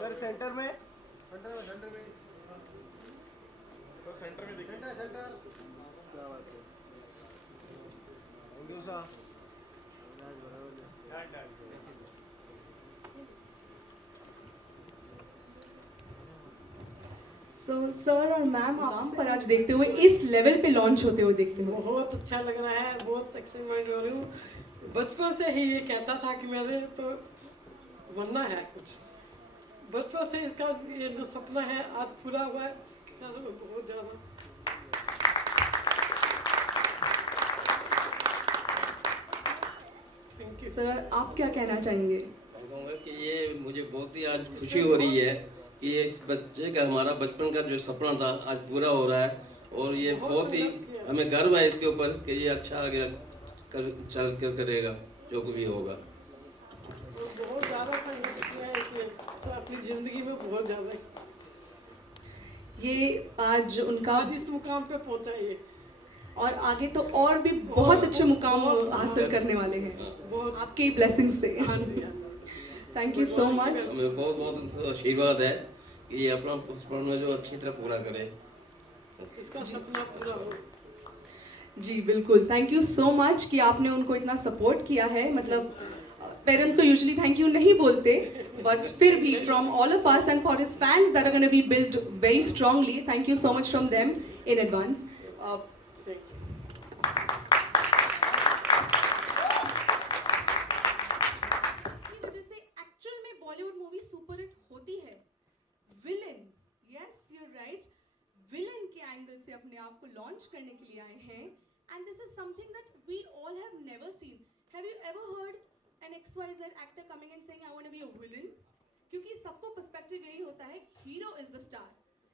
Sir centre में sir centre में दिखे सेंटर क्या बात है। Thank you sir. So sir और मैम, आप पर आज देखते हुए इस लेवल पे लॉन्च होते हुए देखते हो, बहुत अच्छा लग रहा है, बहुत एक्साइटमेंट हो रही हूँ। बचपन से ही ये कहता था कि मेरे तो बनना है कुछ, बचपन से इसका ये जो सपना है आज पूरा हुआ है, इसका बहुत ज़्यादा सर आप क्या कहना चाहेंगे? मैं कहूँगा कि ये मुझे बहुत ही आज खुशी हो रही है कि ये इस बच्चे का हमारा बचपन का जो सपना था आज पूरा हो रहा है, और ये बहुत ही हमें गर्व है इसके ऊपर कि ये अच्छा आगे चल कर करेगा जो कुछ भी होगा। बहुत ज़्यादा संघर्ष किया है इसने सर अपनी ज़िंदगी में, बहुत ज़्यादा। ये आज उनका आज इस मुकाम पे पहुंचा ये, और आगे तो और भी बहुत अच्छे मुकाम हासिल करने वाले हैं बहुत। आपके ब्लेसिंग्स से। हाँ जी, हाँ। Thank you so much. हमें बहुत बहुत आशीर्वाद है कि ये अपना सपना जो अच्छी तरह पूरा करे, इसका सपना पूरा हो। जी बिल्कुल, थैंक यू सो मच कि आपने उनको इतना सपोर्ट किया है। मतलब पेरेंट्स को यूजुअली थैंक यू नहीं बोलते, बट फिर भी from all of us and for his fans that are gonna be build very strongly, thank you so much from them in advance. जैसे एक्चुअल में बॉलीवुड मूवी सुपरहिट होती है, villain, yes you are right, villain के angle से अपने आप को launch करने के लिए आए हैं, and this is something that we all have never seen. Have you ever heard an XYZ actor coming and saying I want to be a villain? क्योंकि सबको पर्सपेक्टिव यही होता है hero is the star,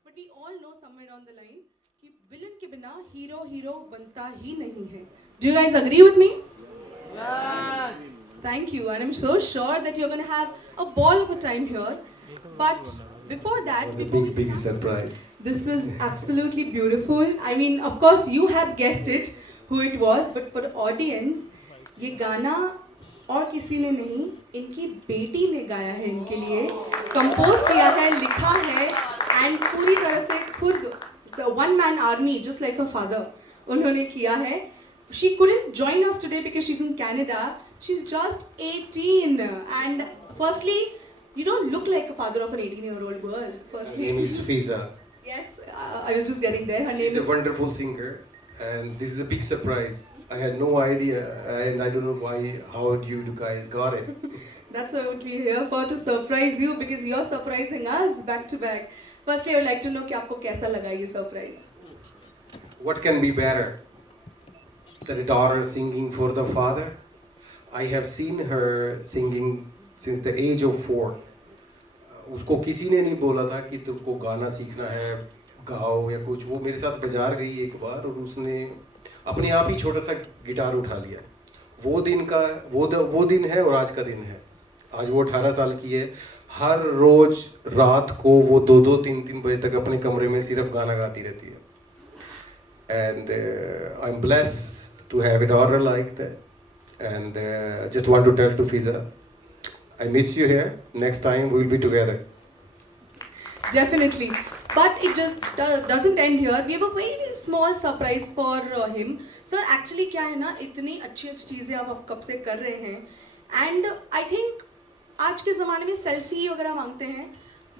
but we all know somewhere down the line कि villain के बिना hero बनता ही नहीं है। Do you guys agree with me? Thank you, and I'm so sure that you're going to have a ball of a time here. But before that, before we big start, surprise. this was absolutely beautiful. I mean, of course, you have guessed it, who it was, but for the audience, ये गाना और किसी ने नहीं, इनकी बेटी ने गाया है इनके लिए, कंपोज किया है, लिखा है, and पूरी तरह से खुद one man army, just like her father, उन्होंने किया है. She couldn't join us today because she's in Canada. She's just 18, and firstly, you don't look like a father of an 18-year-old girl. Her Firstly, name is Fiza. yes, I was just getting there. Her name She's a is. wonderful singer, and this is a big surprise. I had no idea, and I don't know how you guys got it. That's what we're here for, to surprise you, because you're surprising us back to back. Firstly, I would like to know कि आपको कैसा लगा ये surprise? What can be better than a daughter singing for the father? I have seen her singing since the age of 4. उसको किसी ने नहीं बोला था कि तुमको गाना सीखना है, गाओ या कुछ। वो मेरे साथ बाजार गई एक बार और उसने अपने आप ही छोटा सा गिटार उठा लिया। वो दिन है और आज का दिन है। आज वो 18 साल की है। हर रोज रात को वो 2-2, 3-3 बजे तक अपने कमरे में सिर्फ गाना गाती रहती है। And I'm blessed to have a daughter like that. And I just want to tell to Fiza, I miss you here. Next time we'll be together. Definitely. But it just doesn't end here. We have a very small surprise for him. Sir, actually क्या है ना, इतनी अच्छी चीज़ें आप कब से कर रहे हैं, and I think आज के ज़माने में सेल्फी वगैरह मांगते हैं,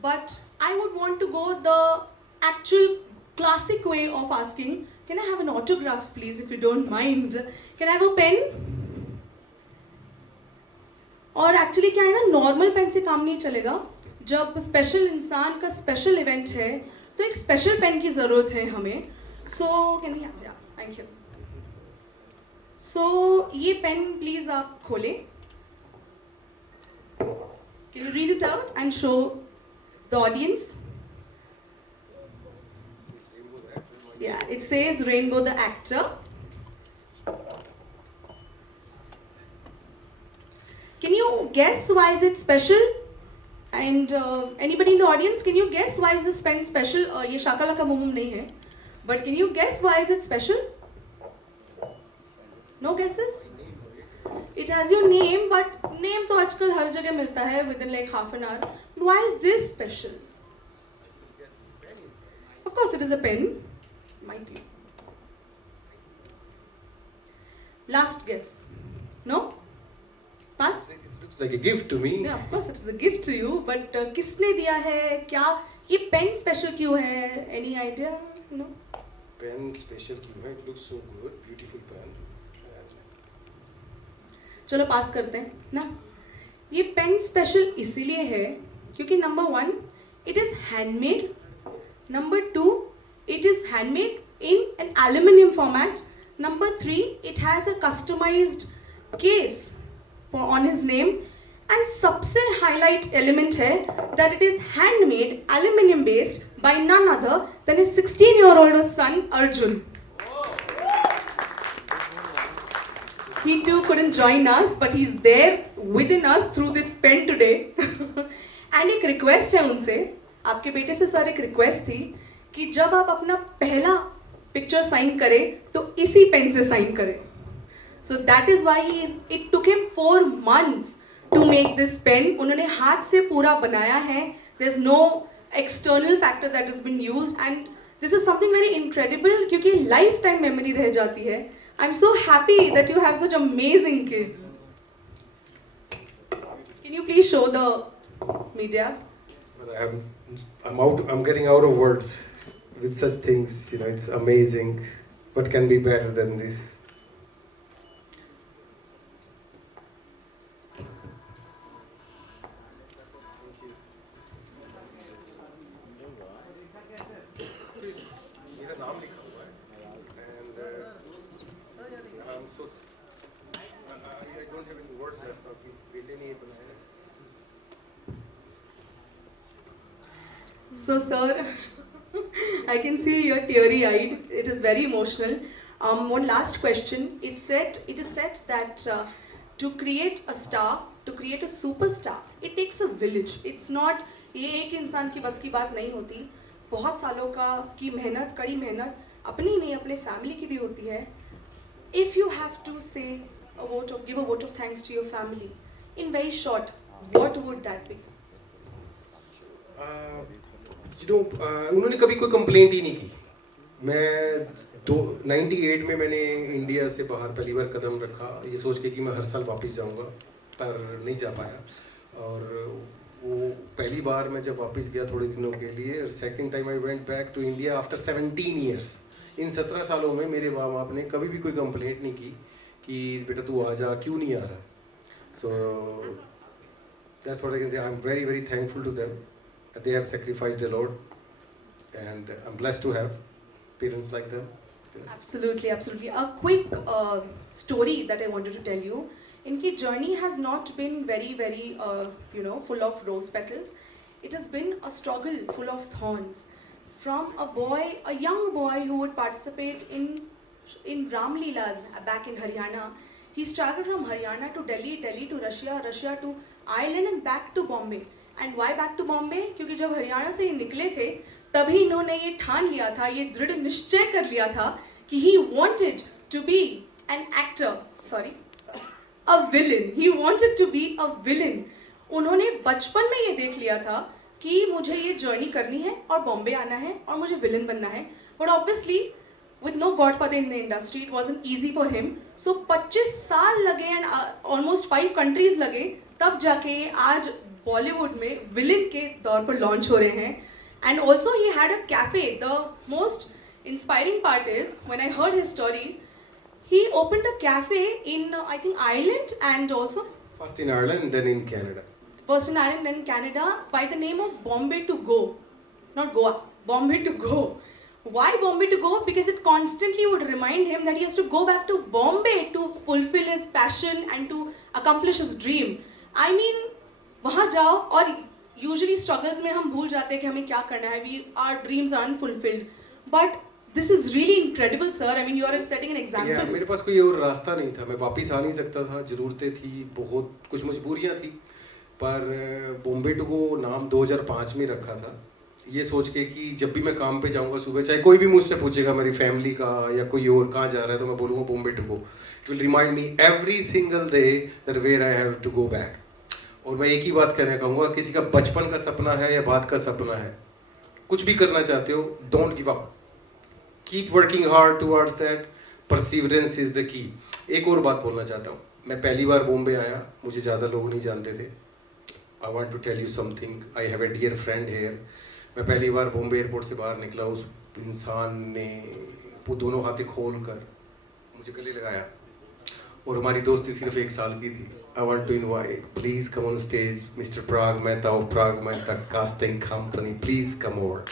but I would want to go the actual classic way of asking, can I have an autograph please, if you don't mind? Can I have a pen? और actually क्या है ना, नॉर्मल पेन से काम नहीं चलेगा। जब स्पेशल इंसान का स्पेशल इवेंट है तो एक स्पेशल पेन की ज़रूरत है हमें। So can we have, thank you. So ये पेन प्लीज़ आप खोलें। Can you read it out and show the audience? Yeah, it says Rainbow the actor. Can you guess why is it special? And anybody in the audience, can you guess why is this pen special? ये शाकाला का मुमम नहीं है, but can you guess why is it special? No guesses? It has your name, but name तो आजकल हर जगह मिलता है within like half an hour. But why is this special? Of course, it is a pen. Might use. Last guess. No? Pass? It looks like a gift to me. No, of course it is a gift to you, but किसने दिया है? क्या ये pen special क्यों है? Any idea? No? Pen special क्यों है? It looks so good, beautiful pen. चलो पास करते हैं ना। ये पेन स्पेशल इसीलिए है क्योंकि number 1, it is handmade. Number 2, it is handmade in an aluminum format. Number 3, it has a customized case on his name. And सबसे highlight element है that it is handmade, aluminium based by none other than his 16-year-old son Arjun. He too couldn't join us, but he's there within us through this pen today. And एक request है उनसे, आपके बेटे से sir एक request थी कि जब आप अपना पहला पिक्चर साइन करें तो इसी पेन से साइन करें. So that is why it took him 4 months to make this pen. उन्होंने हाथ से पूरा बनाया है. There's no external factor that has been used, and this is something very incredible क्योंकि lifetime memory रह जाती है. I'm so happy that you have such amazing kids. Can you please show the media? But I'm getting out of words with such things. You know, it's amazing. What can be better than this? मेरा नाम लिखा हुआ है, and I'm so I don't have any words left. अभी बेटे ने ये बनाया है. So sir, I can see you're teary-eyed. It is very emotional. One last question. It is said that to create a star, to create a superstar, it takes a village. It's not ये एक इंसान की बस की बात नहीं होती. बहुत सालों की मेहनत, कड़ी मेहनत अपनी नहीं अपने फैमिली की भी होती है. If you have to say give a vote of thanks to your family, in very short, what would that be? उन्होंने कभी कोई कंप्लेंट ही नहीं की. मैं 98 में मैंने इंडिया से बाहर पहली बार कदम रखा ये सोच के कि मैं हर साल वापस जाऊंगा, पर नहीं जा पाया. और वो पहली बार मैं जब वापस गया थोड़े दिनों के लिए, और second time I went back to India after 17 years. इन 17 सालों में मेरे माँ बाप ने कभी भी कोई कंप्लेंट नहीं की कि बेटा तू आ जा, क्यों नहीं आ रहा. So that's what I can say. I am very very thankful to them. They have sacrificed a lot, and I'm blessed to have parents like them. Absolutely, absolutely. A quick story that I wanted to tell you. Inki journey has not been very, very, full of rose petals. It has been a struggle full of thorns. From a young boy who would participate in Ram Leelas back in Haryana. He struggled from Haryana to Delhi, Delhi to Russia, Russia to Ireland, and back to Bombay. And why back to Bombay? क्योंकि जब हरियाणा से ये निकले थे तभी इन्होंने ये ठान लिया था, ये दृढ़ निश्चय कर लिया था कि he wanted to be an actor, a villain. He wanted to be a villain. उन्होंने बचपन में ये देख लिया था कि मुझे ये जर्नी करनी है और बॉम्बे आना है और मुझे विलन बनना है. But obviously with no godfather in the industry, it wasn't easy for him. So 25 साल लगे एंड almost 5 countries लगे, तब जाके आज बॉलीवुड में विलन के तौर पर लॉन्च हो रहे हैं. And also he had a cafe. The most inspiring part is when I heard his story, he opened a cafe in I think Ireland and also First in Ireland, then in Canada. First in Ireland, then Canada, by the name of Bombay to Go. Not Goa, Bombay to Go. Why Bombay to Go? Because it constantly would remind him that he has to go back to Bombay to fulfill his passion and to accomplish his dream. I mean, वहाँ जाओ और usually struggles में हम भूल जाते हैं कि हमें क्या करना है. We our dreams are unfulfilled, but this is really incredible sir. I mean you are setting an example. मेरे पास कोई और रास्ता नहीं था. मैं वापस आ नहीं सकता था. ज़रूरतें थी, बहुत कुछ मजबूरियाँ थी. पर बॉम्बे टू गो नाम 2005 में रखा था, ये सोच के कि जब भी मैं काम पे जाऊँगा सुबह, चाहे कोई भी मुझसे पूछेगा मेरी फैमिली का या कोई और कहाँ जा रहा है, तो मैं बोलूँगा Bombay to go. It will remind me every single day that where I have to go back. और मैं एक ही बात कहना कहूँगा, किसी का बचपन का सपना है या बात का सपना है, कुछ भी करना चाहते हो, don't give up. Keep working hard towards that. Perseverance is the key. एक और बात बोलना चाहता हूँ. मैं पहली बार बॉम्बे आया, मुझे ज़्यादा लोग नहीं जानते थे. I want to tell you something. I have a dear friend here. मैं पहली बार बॉम्बे एयरपोर्ट से बाहर निकला, उस इंसान ने वो दोनों हाथें खोल कर मुझे गले लगाया, और हमारी दोस्ती सिर्फ 1 साल की थी. I want to invite, please come on stage, Mr. Prag Mehta of Prag Mehta Casting Company. Please come over.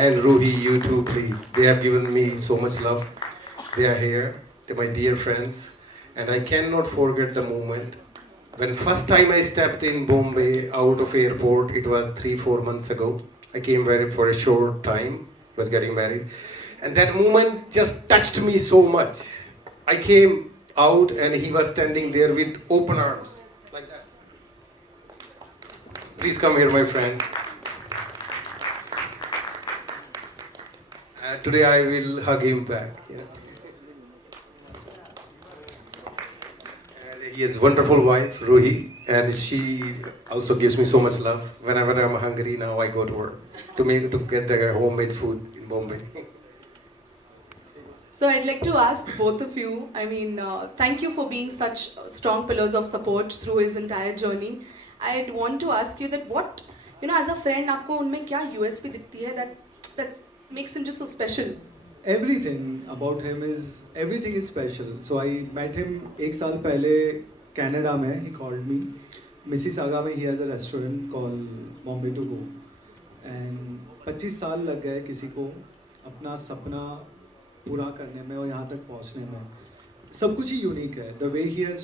And Ruhi, you too, please. They have given me so much love. They are here. They're my dear friends. And I cannot forget the moment When first time I stepped in Bombay out of airport, it was 3-4 months ago. I came very for a short time, was getting married. And that moment just touched me so much. I came out and he was standing there with open arms, like that. Please come here, my friend. Today I will hug him back. You know. He has a wonderful wife, Ruhi, and she also gives me so much love. Whenever I'm hungry now, I go to her to get the homemade food in Bombay. So I'd like to ask both of you, I mean, thank you for being such strong pillars of support through his entire journey. I'd want to ask you that what, you know, as a friend, आपको उनमें क्या USP दिखती है that makes him just so special? Everything about him is, everything is special. So I met him 1 साल पहले Canada में, he called me. Mississauga में he has a restaurant called Bombay to go. And 25 साल लग गए किसी को अपना सपना पूरा करने में और यहाँ तक पहुँचने में. सब कुछ ही यूनिक है. The way he has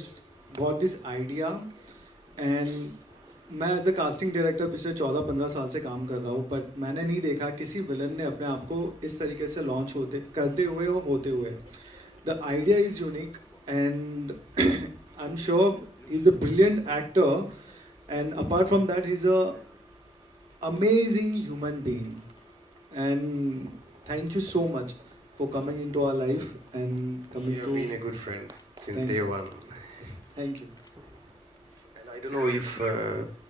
got this idea, and मैं एज अ कास्टिंग डायरेक्टर पिछले 14-15 साल से काम कर रहा हूँ, बट मैंने नहीं देखा किसी विलन ने अपने आप को इस तरीके से लॉन्च करते हुए और होते हुए. The idea is unique and I am sure he is a brilliant actor, and apart from that he is a amazing human being. And thank you so much for coming into our life and coming You to... have been a good friend since day one. Thank you. And I don't know if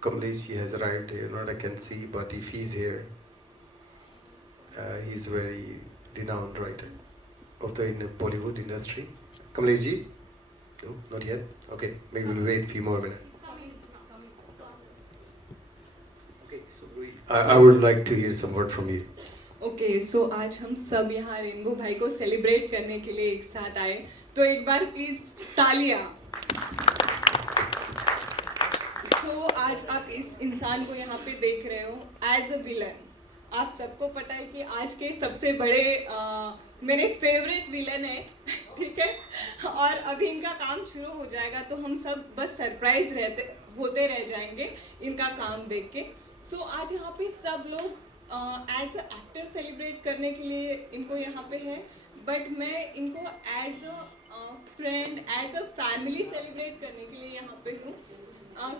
Kamlesh has arrived here or not, I can see, but if he's here, he's very renowned writer of the Bollywood industry. Kamlesh ji? No, not yet? Okay, maybe we'll wait a few more minutes. Okay, so I would like to hear some word from you. Okay so आज हम सब यहाँ rainbow भाई को celebrate करने के लिए एक साथ आए, तो एक बार प्लीज तालियां. सो आज आप इस इंसान को यहाँ पे देख रहे हो एज अ विलन. आप सबको पता है कि आज के सबसे बड़े मेरे फेवरेट विलन है, ठीक है, और अभी इनका काम शुरू हो जाएगा तो हम सब बस सरप्राइज होते रह जाएंगे इनका काम देख के. सो आज यहाँ पे सब लोग एज अ एक्टर सेलिब्रेट करने के लिए इनको यहाँ पे है, बट मैं इनको as a friend, as a family celebrate करने के लिए यहाँ पे हूँ,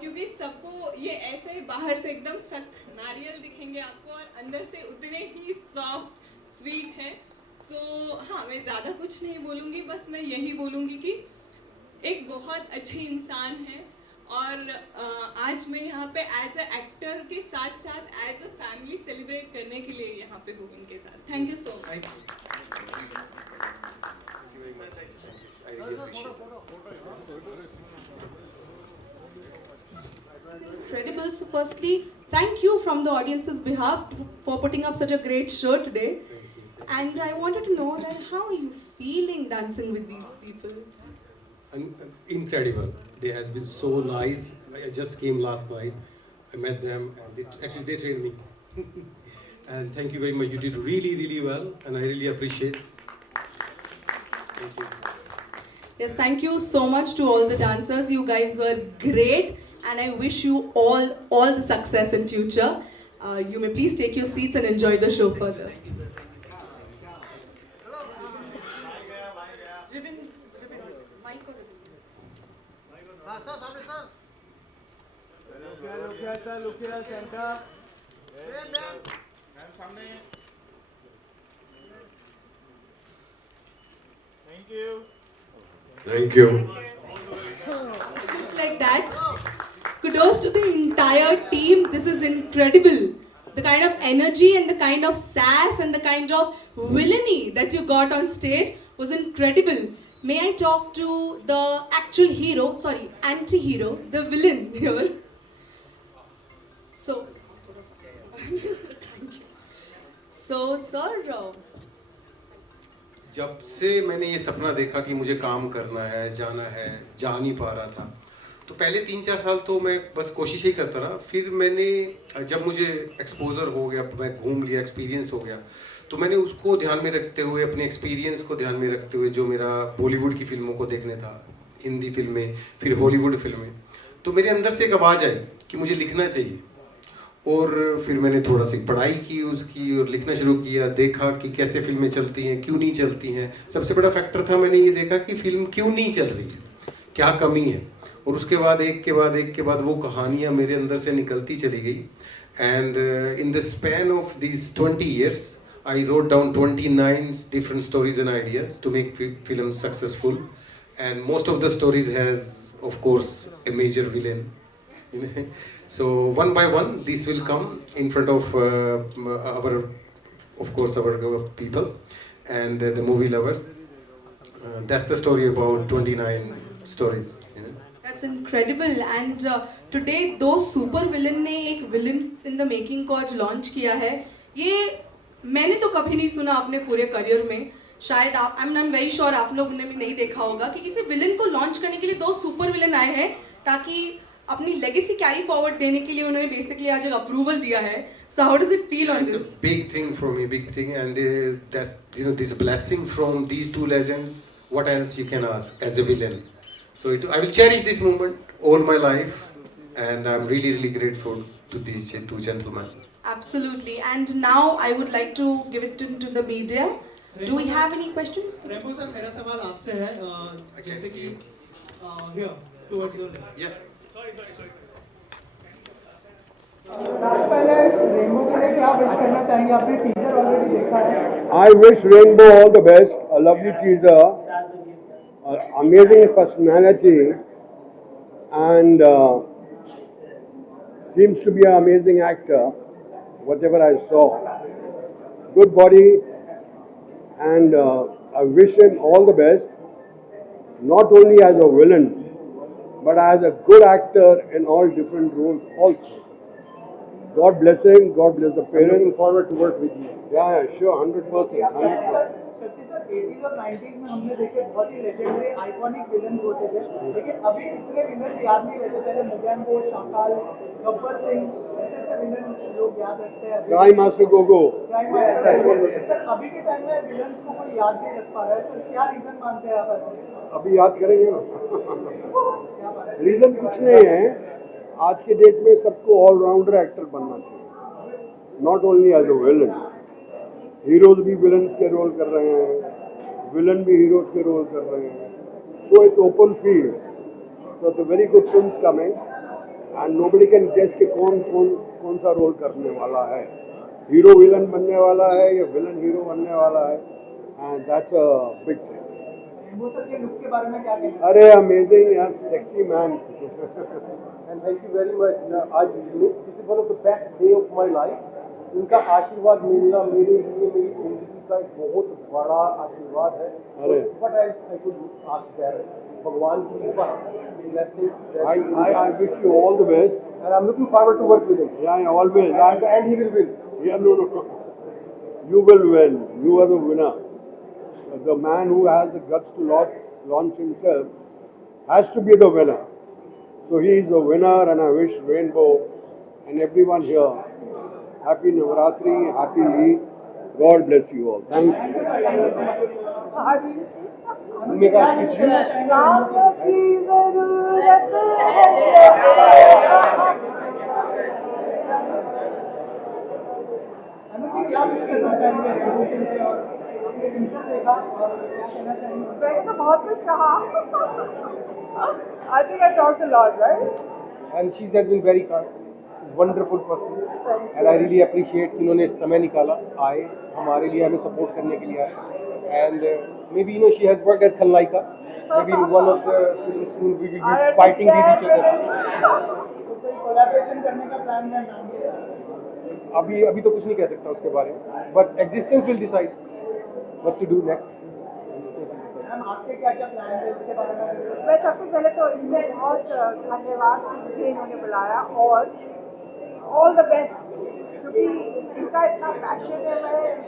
क्योंकि सबको ये ऐसे बाहर से एकदम सख्त नारियल दिखेंगे आपको और अंदर से उतने ही सॉफ्ट स्वीट है. सो हाँ, मैं ज़्यादा कुछ नहीं बोलूँगी, बस मैं यही बोलूँगी कि एक बहुत अच्छे इंसान है और आज मैं यहाँ पे एज अ एक्टर के साथ साथ एज अ फैमिली सेलिब्रेट करने के लिए यहाँ पे हूँ उनके साथ. Thank you so much. Incredible. So firstly, thank you from the audience's behalf for putting up such a great show today. And I wanted to know that how are you feeling dancing with these people? Incredible. They has been so nice. I just came last night. I met them and they trained me. And thank you very much. You did really, really well and I really appreciate. Thank you. Yes, thank you so much to all the dancers. You guys were great and I wish you all the success in future. You may please take your seats and enjoy the show further. Ribbon, mic or ribbon? Look here, center. Thank you. Thank you. Look like that. Kudos to the entire team. This is incredible. The kind of energy and the kind of sass and the kind of villainy that you got on stage was incredible. May I talk to the actual hero, sorry, anti-hero, the villain here. So, sir, जब से मैंने ये सपना देखा कि मुझे काम करना है, जाना है, जा नहीं पा रहा था, तो पहले 3-4 साल तो मैं बस कोशिश ही करता रहा. फिर मैंने जब मुझे एक्सपोजर हो गया, मैं घूम लिया, एक्सपीरियंस हो गया, तो मैंने उसको ध्यान में रखते हुए, अपने एक्सपीरियंस को ध्यान में रखते हुए, जो मेरा बॉलीवुड की फिल्मों को देखने था, हिंदी फिल्में, फिर हॉलीवुड फिल्में, तो मेरे अंदर से एक आवाज़ आई कि मुझे लिखना चाहिए। और फिर मैंने थोड़ा सी पढ़ाई की उसकी और लिखना शुरू किया, देखा कि कैसे फिल्में चलती हैं, क्यों नहीं चलती हैं। सबसे बड़ा फैक्टर था, मैंने ये देखा कि फिल्म क्यों नहीं चल रही है, क्या कमी है। और उसके बाद एक के बाद वो कहानियाँ मेरे अंदर से निकलती चली गई। And in the span of these 20 years I wrote down 29 different stories and ideas to make films successful, and most of the stories has, of course, a major villain. So one by one, these will come in front of our people and the movie lovers. That's the story about 29 stories. That's incredible. And today दो super villain ने एक villain in the making को आज launch किया है। ये मैंने तो कभी नहीं सुना अपने पूरे करियर में। शायद आप, आई एम वेरी श्योर आप लोगों ने भी नहीं देखा होगा कि किसी विलन को लॉन्च करने के लिए दो सुपर विलन आए हैं, ताकि अपनी लेगेसी कैरी फॉरवर्ड देने के लिए उन्होंने बेसिकली आज एक अप्रूवल दिया है। So how does it feel on this? It's a big thing for me, big thing, and that's, you know, this blessing from these two legends. What else you can ask as a villain? So I will cherish this moment all my life, and I'm really, really grateful to these two gentlemen. Absolutely. And now I would like to give it to the media. Do we have any questions? Rainbow sir, मेरा सवाल आपसे है, जैसे कि here towards your left. Yeah. पहले rainbow के लिए क्या विश करना चाहेंगे? आपने टीजर ऑलरेडी देखा है। I wish Rainbow all the best. A lovely teaser, amazing personality, and seems to be an amazing actor. Whatever I saw, good body, and I wish him all the best. Not only as a villain, but as a good actor in all different roles also. God bless him. God bless the parents. Looking forward to work with you. Yeah, sure, 100%. 100%. सच्ची sir, 80s और 90s में हमने देखे बहुत ही legendary iconic villain होते थे, लेकिन अभी इतने विलन याद नहीं रहते। पहले मोगैम्बो, शाकाल, गब्बर सिंह, ऐसे विलन लोग याद रखते हैं। Crime Master Gogo. सर, अभी के टाइम में विलन को कोई याद नहीं रख पा रहा है, तो क्या रीजन मानते हैं आप? अभी याद करेंगे ना। रीजन कुछ नहीं है, आज के डेट में सबको ऑलराउंडर एक्टर बनना चाहिए, not only as a villain. Heroes भी विलन के रोल कर रहे हैं, विलन भी हीरोज के रोल कर रहे हैं। So it's open field, so it's very good films coming, and nobody can guess कि कौन सा रोल करने वाला है। हीरो विलन बनने वाला है या विलन हीरो बनने वाला है, and that's a big thing. Rainbow sir के लुक के बारे में क्या कहना है? अरे अमेजिंग यार, sexy man. And thank you very much. आज this is one of the best day of my life. उनका आशीर्वाद मिलना मेरे लिए मेरी जिंदगी का एक बहुत बड़ा आशीर्वाद है। अरे What else I could ask there? भगवान की कृपा, blessings. I wish you all the best. And I'm looking forward to work with him. Yeah, always. And he will win. Yeah, no. You will win. You are the winner. The man who has the guts to launch himself has to be the winner. So he is the winner, and I wish Rainbow and everyone here happy Navaratri, happy Eid. God bless you all. Thank मैंने तो बहुत कुछ कहा। I think I talked a lot, right? And she has been very kind, wonderful person. And I really appreciate कि उन्होंने समय निकाला, आए हमारे लिए, हमें सपोर्ट करने के लिए आए. And maybe she has worked as Khalnaika. Maybe in one of the films soon we will be fighting with each other. Collaboration करने का प्लान है ना? अभी तो कुछ नहीं कह सकता उसके बारे में. But existence will decide what to do next. Ma'am आपके क्या क्या प्लान है उसके बारे में? मैं सबसे पहले तो इनमें बहुत धन्यवाद कि इन्होंने बुलाया और ऑल द बेस्ट, क्योंकि इनका इतना पैशन है,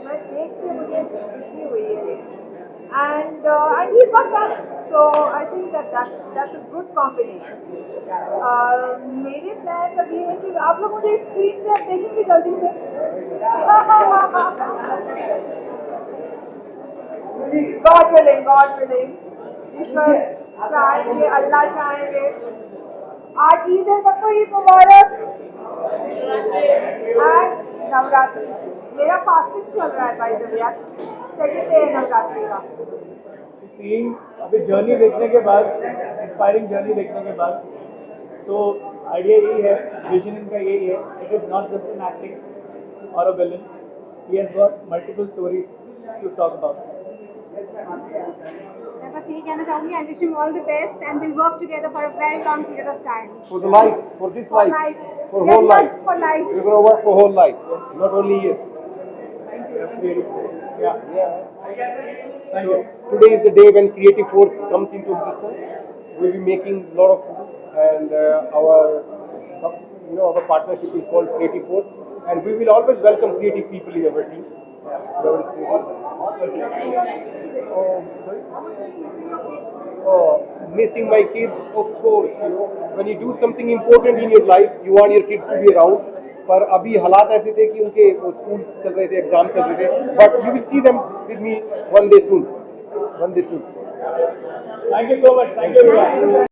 मैं देख के मुझे खुशी हुई है and he got talent, so I think that's a good combination. मेरे प्लान अभी है कि आप लोग मुझे स्क्रीन पे देखेंगे जल्दी से. God willing, ईश्वर चाहेंगे, अल्लाह चाहेंगे आज ईद है सबको ईद मुबारक एंड नवरात्रि मेरा फास्टिंग चल रहा है बाय द वे आज सेकंड डे है नवरात्रि का सीइंग अभी जर्नी देखने के बाद इंस्पायरिंग जर्नी देखने के बाद तो आइडिया यही है विजन इनका यही है it is not just an acting और अ विलन ही has got multiple stories to talk about मैं बस यही कहना चाहूंगी I wish him all the best and will work together for a very long period of time For the life, for this For life, life. for Yes, whole yes, life. for life. We're going to work for whole life, not only years. Yeah. Thank you. Today is the day when creative force comes into existence. We'll be making a lot of food, and our partnership is called Creative Force, and we will always welcome creative people in our team. Missing my kids, of course. When you do something important in your life, you want your kids to be around. पर अभी हालात ऐसे थे कि उनके school चल रहे थे, एग्जाम चल रहे थे. But you will see them with me one day soon. Thank you so much. Thank you everyone.